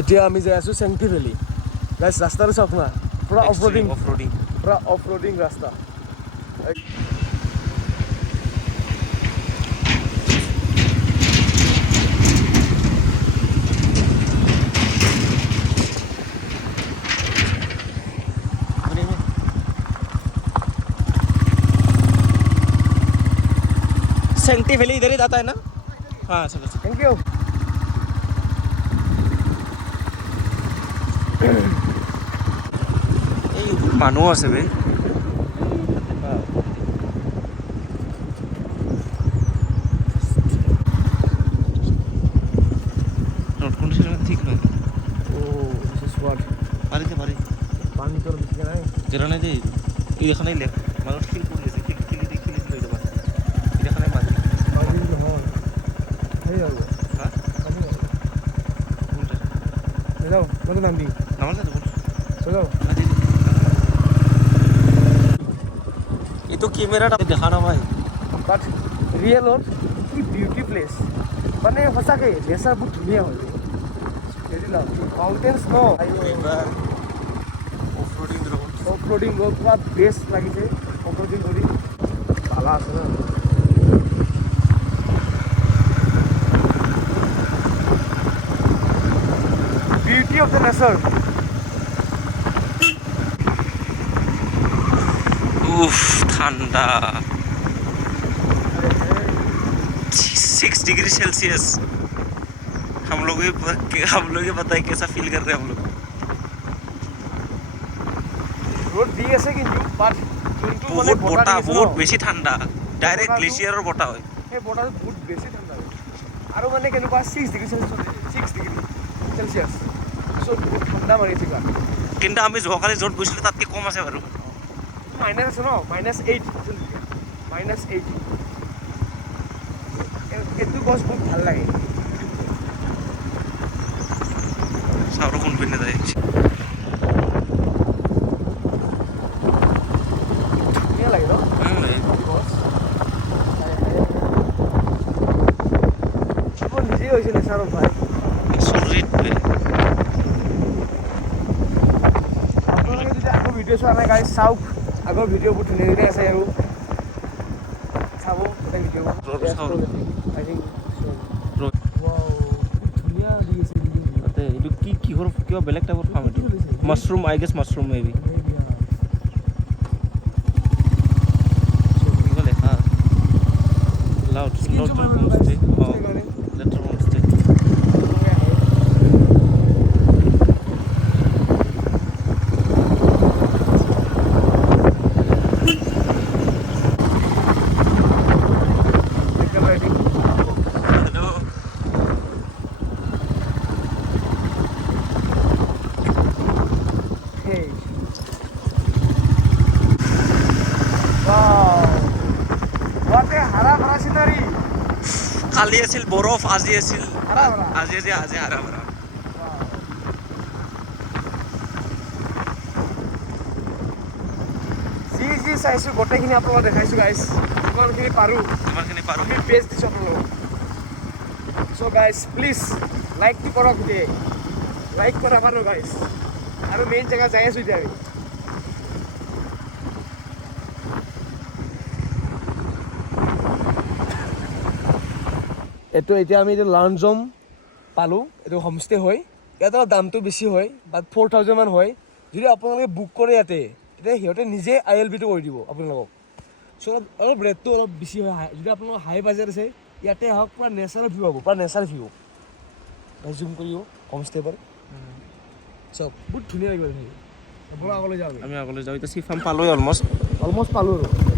এতিয়া আমি যাই আছো চেংটি ভেলি গাইছ ৰাস্তাটো চাওক না পুৰা অফৰোডিং ৰাস্তা सेंटी वैली इधर ही जाता है ना हाँ चलो थैंक यू মানুহ আছে বে रोड कंडीशन ठीक नहीं ओ दिस इज व्हाट पारी के पारी पानी तो दिख रहा है जरा नहीं दे ये देखा नहीं ले मतलब फील कर ले फील ले दो बस ये देखा नहीं माजी हो हे यार हां हेलो मतलब नाम दी नाम क्या बोल चलो ये तो कैमरा दिखाना भाई বাট রিয়েলত কি বিউটি প্লেস মানে সঁচাকে নেচাৰ বহুত ধুনীয়া হয় হেৰি না মাউণ্টেইনছ ন অফৰোডিং ৰোড পুৰা বেষ্ট লাগিছে অফৰোডিং কৰি পালা আছে না বিউটি অফ দ্য নেচাৰ उफ ठंडा 6 डिग्री सेल्सियस हम लोग ही पता है कैसा फील कर रहे हैं हम लोग रोड दी আছে কিন্তু বাট বহুত বটা বহুত বেছি ঠান্ডা ডাইরেক্ট গ্লেচিয়াৰৰ বটা হয় এই বটা বহুত বেছি ঠান্ডা হয় আৰু মানে কেনেকুৱা 6 ডিগ্ৰী সেলসিয়াস সো বহুত ঠান্ডা মাৰিছে গা কিন্তু আমি যোৱাকালি য'ত গৈছিলো তাতকে কম আছে বাৰু মাইনাস আছে ন -8 -8 এটো গছ বহুত ভাল লাগে সাউর কোন পিনে যায় কি লাগে ন গছ কোন নিজে হইছিল সারো ভাই সুরিট আপোনালোকে যদি আগৰ ভিডিঅ' চোৱা নাই গাইছ চাওক আগৰ ভিডিঅ'বোৰ ধুনীয়া আছে আৰু চাব ভিডিঅ' আই থিংক ওয়াও ধুনীয়া দিছে তাতে এইটো কিহৰ কিবা বেলেগ টাইপৰ ফাৰ্ম এইটো mushroom I guess mushroom maybe loud homestay later homestay কালি আছিল বৰফ আজি আছিল আজি হাৰা ভৰা যি চাইছো গোটেইখিনি আপোনালোকক দেখাইছো গাইছ যিমানখিনি পাৰো আমি বেষ্ট দিছো আপোনালোকক চ' গাইছ প্লিজ লাইকটো কৰক গোটেই লাইক কৰা পাৰো গাইছ আৰু মেইন জেগা যাই আছো এতিয়া আমি এইটো এতিয়া আমি লাউঞ্জম পালোঁ এইটো হোমষ্টে হয় ইয়াত অলপ দামটো বেছি হয় বাট 4000 মান হয় যদি আপোনালোকে বুক কৰে ইয়াতে তেতিয়া সিহঁতে নিজে ILBটো কৰি দিব আপোনালোকক চ' অলপ ৰেটটো অলপ বেছি হয় যদি আপোনালোকৰ হাই বাজেট আছে ইয়াতে আহক পুৰা নেচাৰেল ভিউ হ'ব পুৰা নেচাৰেল ভিউ জুম কৰিও কম ষ্টেপৰ চব বহুত ধুনীয়া লাগিব বলা আগলৈ যাওঁ আমি আগলৈ যাওঁ এতিয়া চি ফাৰ্ম পালোৱে অলমষ্ট পালোঁ আৰু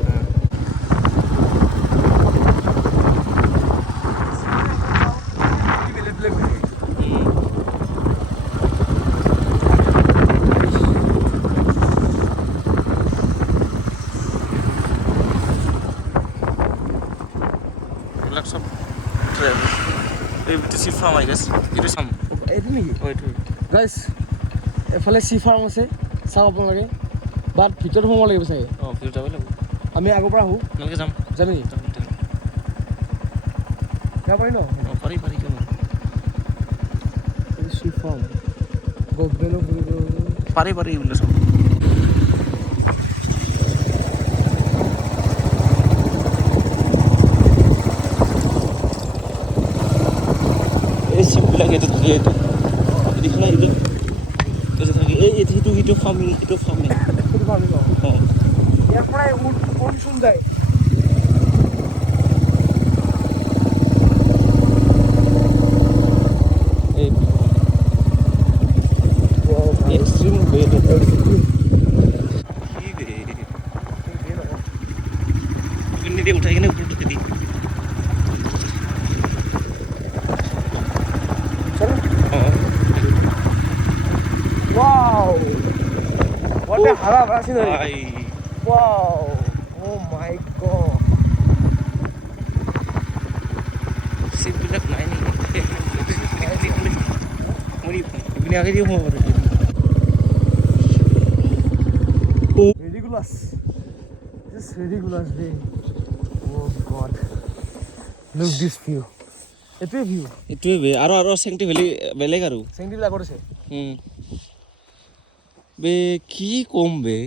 এইবিলাক চব এইটো চি ফাৰ্ম আই গেছ এইটো চাম এইটো নেকি এইটো গাইছ এফালে চি ফাৰ্ম আছে চাওক আপোনালোকে বাট ভিতৰত সোমাব লাগিব চাগে ভিতৰত যাব লাগিব আমি আগৰ পৰা আহোঁ আপোনালোকে যাম যাবি নেকি যাব পাৰি ন পাৰি কিয় চি ফাৰ্ম গভমেণ্টৰ পাৰি এইবিলাক চব এই চিপবিলাক এইটো থাকে এইটো দেখিলা এইটো থাকে এইটো ফাৰ্মিং সেইটো ফাৰ্মিং ইয়াৰ পৰাই উঠ চোন যায় extreme way to ini dia udah ini udah tadi wow what the hara berasi dari ay wow oh my god simpinak na ini ini akhirnya mau ridiculous just ridiculous day oh god look this view এইটোৱে বে আৰু চেংটি valley বেলেগ আৰু চেংটি বিলাক কৰিছে বে কি কম বে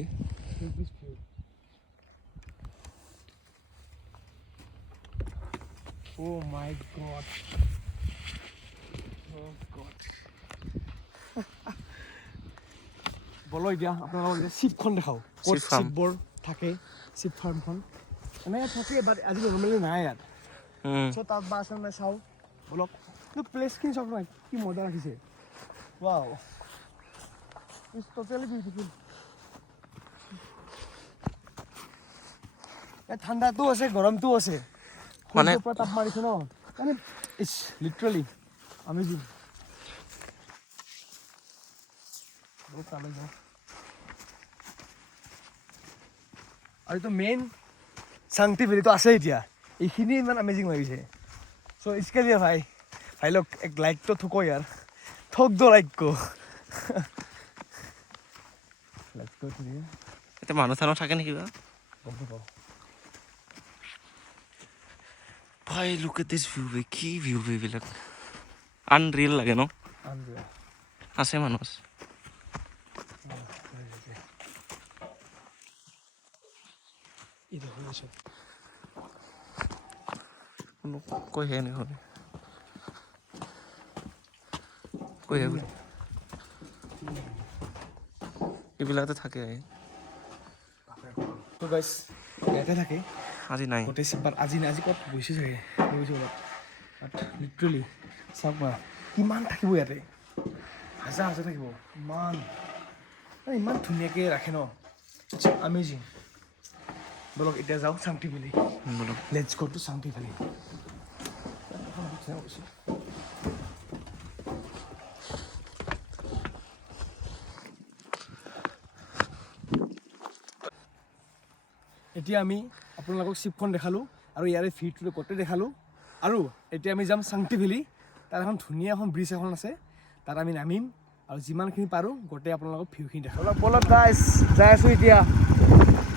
oh my god oh god বলো এতিয়া আপোনালোকক চিপখন দেখাও ক'ত চিপবোৰ থাকে চিপ ফাৰ্মখন এনেকৈ থাকে বাট আজি নৰ্মেলি নাই ইয়াত চ' তাত বা আছে নাই চাওঁ বলক কিন্তু প্লেচখিনি চাওক নহয় কি মজা ৰাখিছে ৱাও ইটছ টোটেলি বিউটিফুল ইয়াত ঠাণ্ডাটো আছে গৰমটো আছে মানে পৰা তাপ মাৰিছে ন মানে ইটছ লিটাৰেলি আমেজিং আৰু এইটো মেইন শান্তি ভেলীটো আছে এতিয়া এইখিনি ইমান আমেজিং লাগিছে চ' इसके लिए भाई लोग एक लाइक तो ठोको यार ठोक दो लाइक को लेट्स गो टू हियर এটা মানুহ থানো থাকে নেকি বা ভাই লুক এট দিস ভিউ বে কি ভিউ বে বিলাক আনৰিয়েল লাগে ন আনৰিয়েল আছে মানুহ এই দেখো এসব কোনো কৈ হে নহয় কৈ হে এইবিলাকতে থাকে তো গাইস ইয়াতে থাকে আজি নাই গোটেই চিপাত আজি নাই আজি ক'ত গৈছে চাগে গৈছে অলপ বাট লিটাৰেলি চাওক না কিমান থাকিব ইয়াতে হাজাৰ থাকিব ইমান ধুনীয়াকৈ ৰাখে ন আমেজিং বলক এতিয়া যাওঁ শান্তি ভেলী বলক লেটছ গো টু শান্তি ভেলী এতিয়া আমি আপোনালোকক চিপখন দেখালোঁ আৰু ইয়াৰে ভিউটো গোটেই দেখালোঁ আৰু এতিয়া আমি যাম শান্তি ভেলী তাত এখন ধুনীয়া এখন ব্ৰিজ এখন আছে তাত আমি নামিম আৰু যিমানখিনি পাৰোঁ গোটেই আপোনালোকক ভিউখিনি দেখাম বলক গাইছ যাই আছোঁ এতিয়া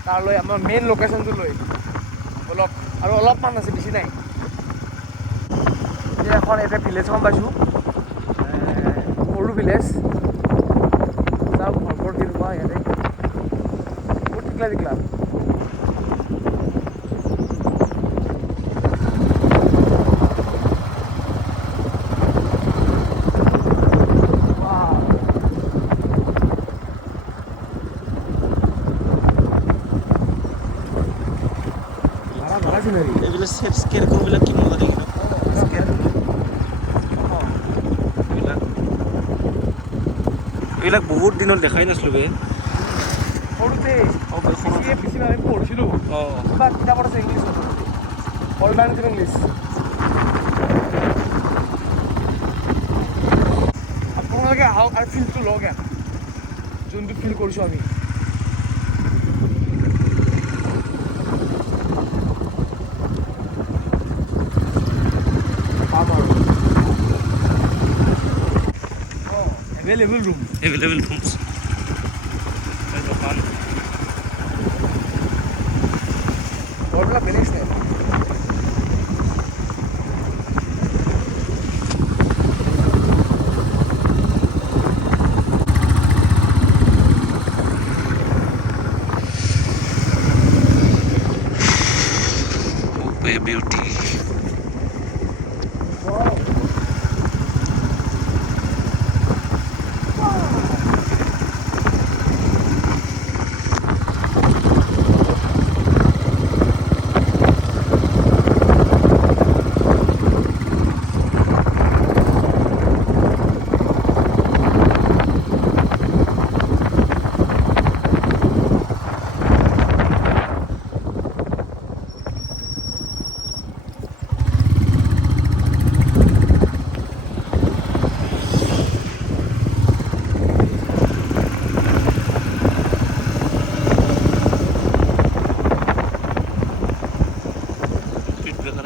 তাৰলৈ আমাৰ মেইন লোকেশ্যনটো লৈ বলক আৰু অলপমান আছে বেছি নাই এতিয়া এখন এটা ভিলেজ এখন পাইছোঁ সৰু ভিলেজ চাওক ঘৰবোৰ কেনেকুৱা ইয়াতে বহুত টিকলা এইবিলাক স্কেয়াৰ বিলাক কি মজা দেখি এইবিলাক বহুত দিনত দেখাই নাছিলোঁ বে সৰুতে বেছিভাগ আমি পঢ়িছিলোঁ কিবা কিতাপত আছে ইংলিছত অল্টাৰনেটিভ ইংলিছ আপোনালোকে আহক আৰু ফিল্ডটো লওক ইয়াত যোনটো ফিল কৰিছোঁ আমি Available room. Available rooms. Dokan. Orla finish ne? Oh, beauty.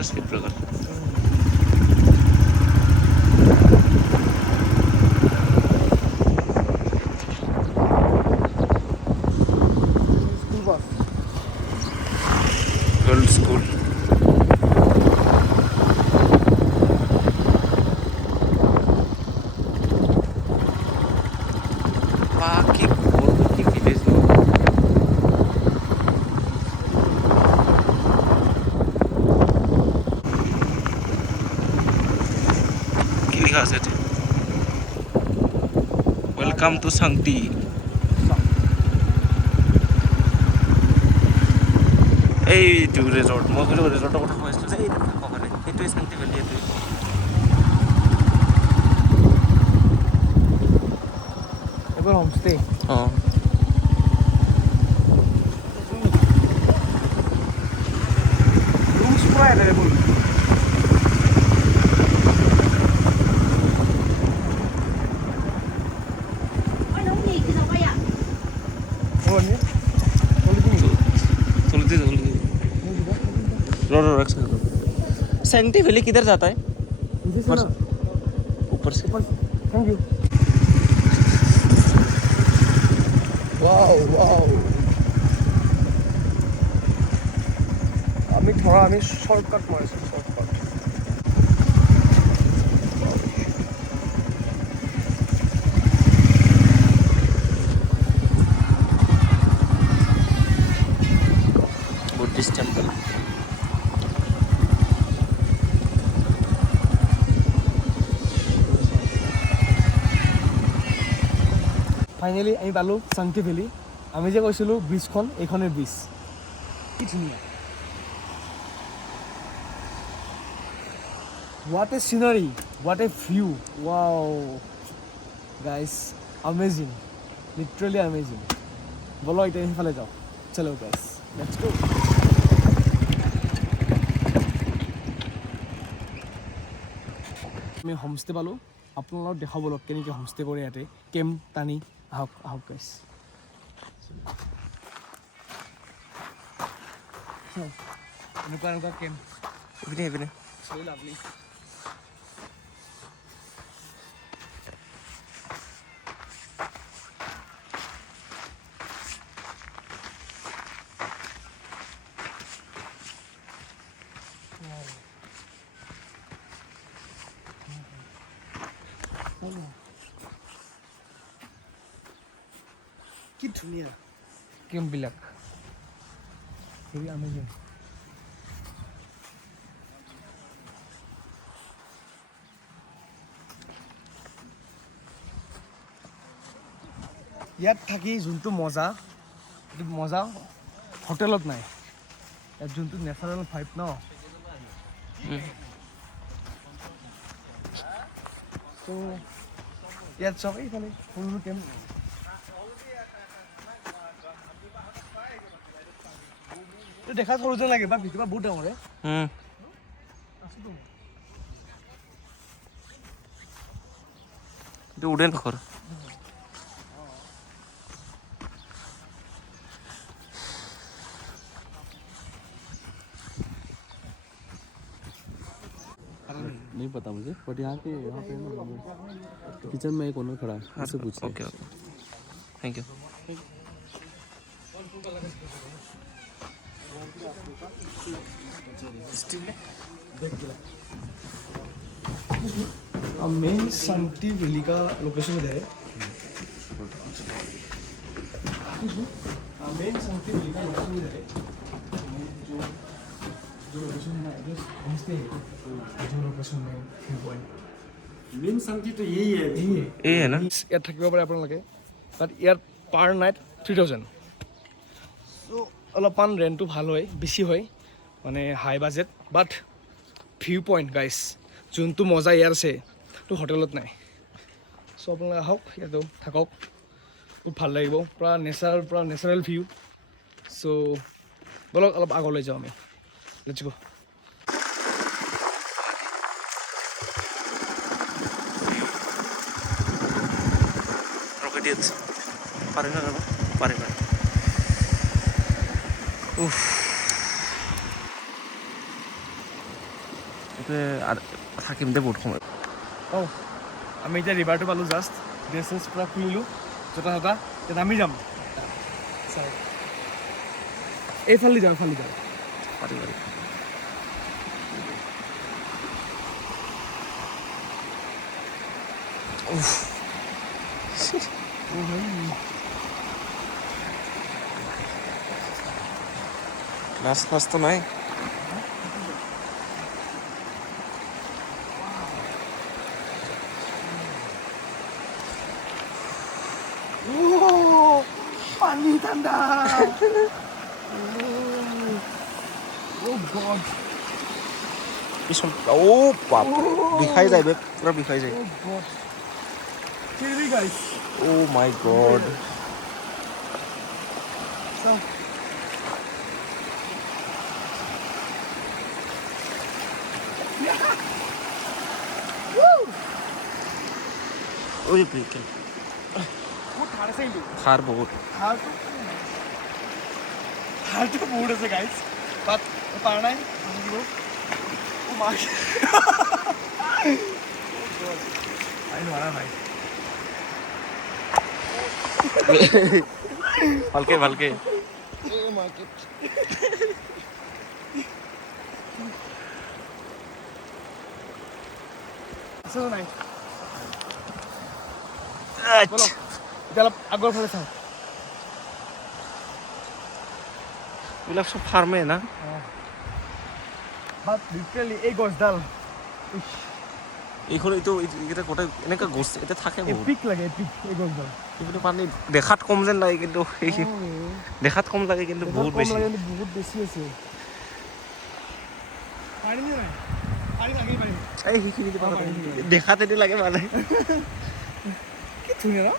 Speed breaker. School bus. Girls' school. Paki बहुत ही village है. Welcome to Sangti. Hey, to resort. More good resort. What was to say? It is Sangti Valley. Ever homestay. Oh. Rooms pura available. सेंटी valley किधर जाता है ऊपर से thank you wow wow আমি shortcut মারছি শর্টকাট बुद्धिस्ट टेंपल ফাইনেলি আমি পালোঁ শান্তি ভেলী আমি যে কৈছিলোঁ ব্ৰিজখন এইখনেই ব্ৰিজ কি ধুনীয়া What a scenery, what a view, wow, guys, amazing, literally amazing. বলো এটা এইফালে যাও চলো guys, let's go. আমি হোমষ্টে পালোঁ আপোনালোকক দেখাব বলক কেনেকৈ হোমষ্টে কৰে ইয়াতে কেম্প টানি আহক আহক guys. এনেকুৱা কেম্প ইভিনে so lovely. কি ধুনীয়া কেম্পবিলাক ভেৰি আমেজিং ইয়াত থাকি যোনটো মজা এইটো মজা হোটেলত নাই ইয়াত যোনটো নেচাৰেল ভাইব ন তো ইয়াত চব এইফালে সৰু সৰু কেম্প দেখাত সৰু যেন লাগে বা ভিতৰত বহুত ডাঙৰ এইটো উডেন ঘৰ नहीं पता मुझे बट यहाँ पे किचन में एक ओनर खड़ा है उससे पूछते okay okay thank you main संगती वैली का लोकेशन इधर है मेन संगती वैली का लोकेशन इधर है जो लोकेशन है जो लोकेशन में मेन संगती तो यही है ये है ना ইয়াত থাকিব পাৰে আপোনালোকে বাট ইয়াত পাৰ নাইট 3000 চ' অলপমান ৰেণ্টটো ভাল হয় বেছি হয় মানে হাই বাজেট বাট ভিউ পইণ্ট গাইছ যোনটো মজা ইয়াৰ আছে তো হোটেলত নাই চ' আপোনালোকে আহক ইয়াতো থাকক বহুত ভাল লাগিব পূৰা নেচাৰেল ভিউ চ' বলক অলপ আগলৈ যাওঁ আমি লেটছ গো roketiet পারে না পারে উফ এতে আর থাকিম দে বহুত সময় আমি এতিয়া ৰিভাৰটো পালোঁ জাষ্ট ড্ৰেছ চেছ পূৰা খুলিলোঁ জোতা চোতা এতিয়া নামি যাম এইফালে যাওঁ পাৰি উফ ক্লাস তো নাই পানী ঠাণ্ডা ও বাপ বিষাই যায় বে পুরা বিষাই যায় ও মাই গড ওই ব্রেক থার বহুত হালটো বহুত আছে গাইজ বাট পাৰা নাই নোৱাৰা ভাই ভালকে ভালকে নাই বলো এতিয়া অলপ আগৰ ফালে চাওঁ এইবিলাক সব ফাৰ্মে না বাট লিটাৰেলি এই গছডাল এইখন এইটো এটা গোটেই এনেকুৱা গছ এটা থাকে বহুত এপিক লাগে এপিক এই গছডাল কিন্তু পানী দেখাত কম যেন লাগে কিন্তু দেখাত কম লাগে কিন্তু বহুত বেছি বহুত বেছি আছে পানী নাই পানী লাগেই পানী এই সেইখিনি দেখাত এটি লাগে মানে কি ধুনীয়া ন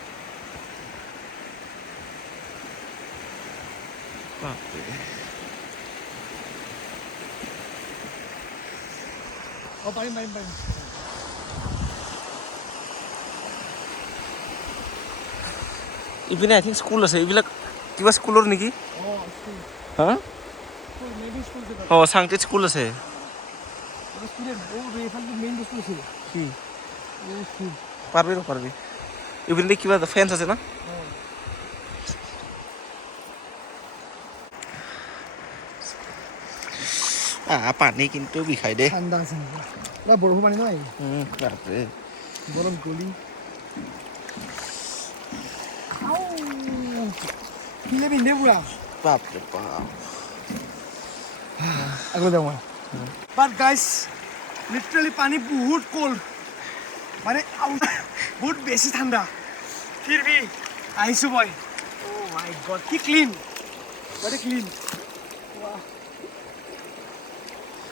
পাৰিম ইপিনে আই থিংক স্কুল আছে এইবিলাক কিবা স্কুলৰ নেকি হা সাংটিত স্কুল আছে কি পারবি ইপিনে কিবা ফেন্স আছে না পানী কিন্তু বিষাই দে ঠাণ্ডা আছে বৰফ পানী নাই বাপৰে বৰফ গলি পিলে পিন্ধে পুৰা বাপৰে বাপ আগলৈ যাওঁ মই বাট গাইজ লিটাৰেলি পানী বহুত কোল্ড মানে বহুত বেছি ঠাণ্ডা ফিৰ ভি আহিছোঁ মই অ' মাই গড কি clean very clean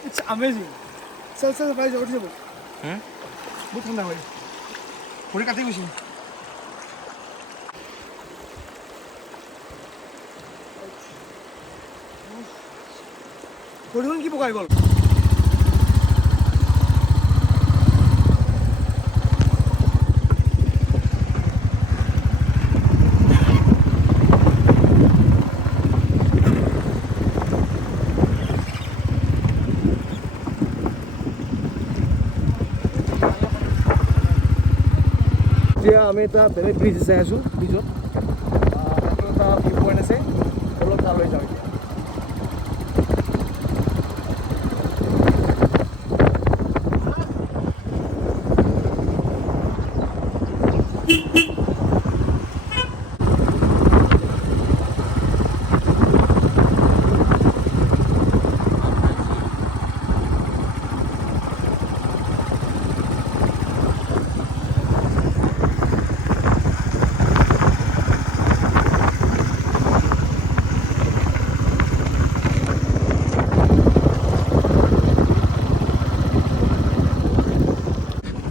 it's amazing Celsius price উঠি যাব বহুত ঠাণ্ডা হয় ভৰি কাটি গৈছে ভৰিখন কি পকাই গ'ল এতিয়া আমি এটা বেলেগ ব্ৰিজ চাই আছোঁ ব্ৰিজত তাতো এটা ভিউ পইণ্ট আছে অলপ তালৈ যাওঁ এতিয়া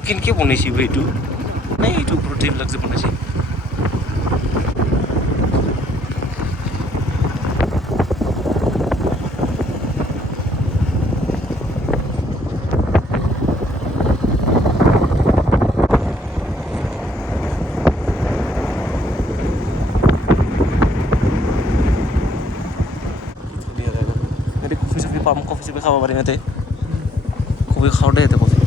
কেনেকৈ বনাইছে এইটো নাই এইটো ওপৰত এইবিলাক যে বনাইছে পাম কফি চফি খাব পাৰিম ইয়াতে কফি খাওঁ দেই ইয়াতে কফি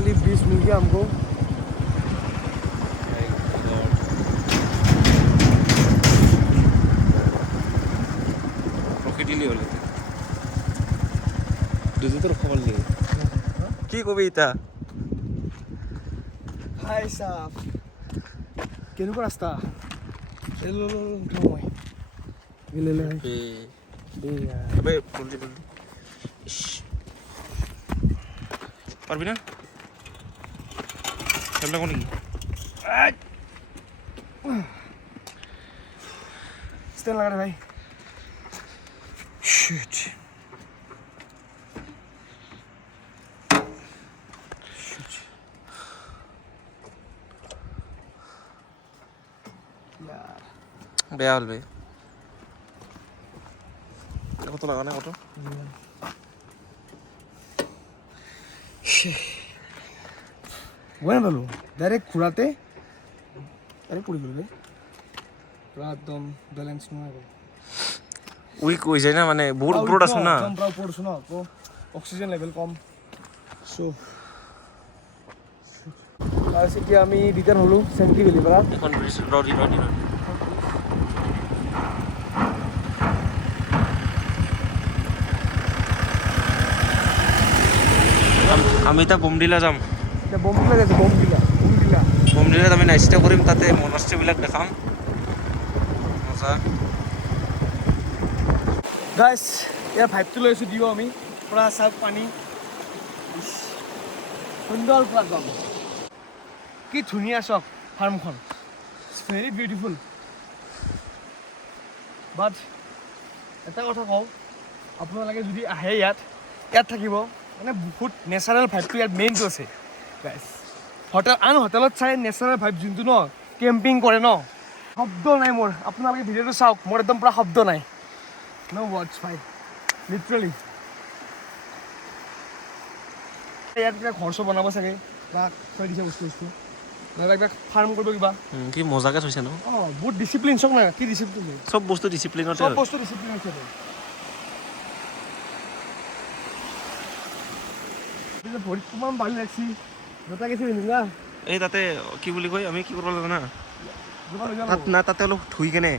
फाइनली 20 मिल गया हमको প্ৰকৃতিলি হ'লে দুজোতো ৰখাব লাগে কি কবি এতিয়া हाय साहब केनेকুৱা ৰাস্তা ले ले दे यार अबे जल्दी जल्दी पारबी ना चल लगो नहीं स्टैंड लगा रहे भाई शिट यार বেয়া হল বে কত লাগা না কত ওয়া বলো ডাইরেক্ট ঘুরাতে আরে পড়ে গেল রে পুরা একদম ব্যালেন্স নয় উইক হয়ে যায় না মানে বহুত ব্রড আছে না একদম পুরো পড়ছ না তো অক্সিজেন লেভেল কম সো আজকে কি আমি রিটার্ন হলো সেন্টি ভ্যালি পৰা এখন রডি আমি তা বোমডিলা যাম বোমডিলা যাইছে বোমডিলাত আমি নাইট ষ্টে কৰিম তাতে মনাষ্ট্ৰীবিলাক দেখাম মজা গাইস ইয়াৰ ভাইবটো লৈছো দিও আমি পুৰা সাফ পানী সুন্দৰ প্লাটফৰ্ম কি ধুনীয়া চক ফাৰ্মখন ইটস ভেৰি বিউটিফুল বাট এটা কথা কওঁ আপোনালোকে যদি আহে ইয়াত থাকিব মানে বহুত নেচাৰেল ভাইবটো ইয়াত মেইনটো আছে গাইস হোটেলত চাই নেচাৰেল ভাইব যোনটো ন কেম্পিং কৰে ন শব্দ নাই মোৰ আপোনালোকে ভিডিঅ'টো চাওক মোৰ একদম পুৰা শব্দ নাই No words, ভাই লিটাৰেলি ইয়াত কিবা ঘৰ চব বনাব চাগে বা থৈ দিছে বস্তু নহ'লে কিবা ফাৰ্ম কৰিব কিবা কি মজাকে থৈছে ন বহুত ডিচিপ্লিন চক নাই কি ডিচিপ্লিন চব বস্তু ডিচিপ্লিনত চব বস্তু ডিচিপ্লিন আছে ভৰিত কিমান বালি লাগছি জোতা কিছু পিন্ধিলা এই তাতে কি বুলি কয় আমি কি কৰিব লাগিব না তাতে অলপ ধুই কেনে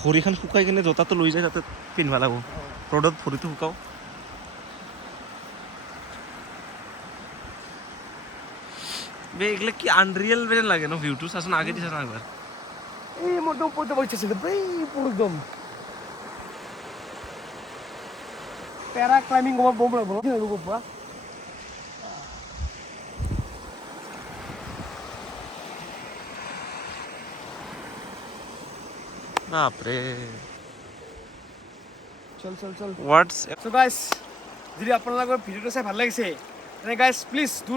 ভৰিখন শুকাই কেনে জোতাটো লৈ যায় তাতে পিন্ধিব লাগিব ৰ'দত ভৰিটো শুকাও বে এগুলো কি আনরিয়েল বেন লাগে না ভিউটো চাচোন আগে দিছ না একবার এই মোটো পড়তে বসেছে ভাই পুরো একদম প্যারা ক্লাইম্বিং ওভার বোম লাগবো কি লাগবো পুরা বাপরে চল হোয়াটস সো গাইস যদি আপোনালোকৰ ভিডিঅ'টো চাই ভাল লাগিছে তেনে গাইস প্লিজ ডু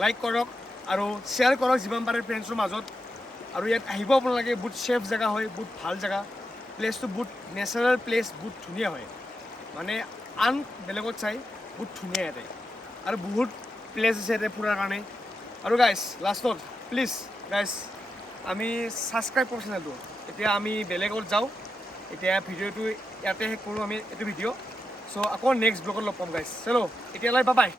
লাইক কৰক আৰু শ্বেয়াৰ কৰক যিমান পাৰে ফ্ৰেণ্ডছৰ মাজত আৰু ইয়াত আহিব আপোনালোকে বহুত চেফ জেগা হয় বহুত ভাল জেগা প্লেচটো বহুত নেচাৰেল প্লেচ বহুত ধুনীয়া হয় মানে আন বেলেগত চাই বহুত ধুনীয়া ইয়াতে আৰু বহুত প্লেচ আছে ইয়াতে ফুৰাৰ কাৰণে আৰু গাইছ লাষ্টত প্লিজ গাইছ আমি ছাবস্ক্ৰাইব কৰোঁ চেনেলটো এতিয়া আমি বেলেগত যাওঁ এতিয়া ভিডিঅ'টো ইয়াতে শেষ কৰোঁ আমি এইটো ভিডিঅ' চ' আকৌ নেক্সট ব্লগত লগ পাম গাইছ চলো এতিয়ালৈ বাই বাই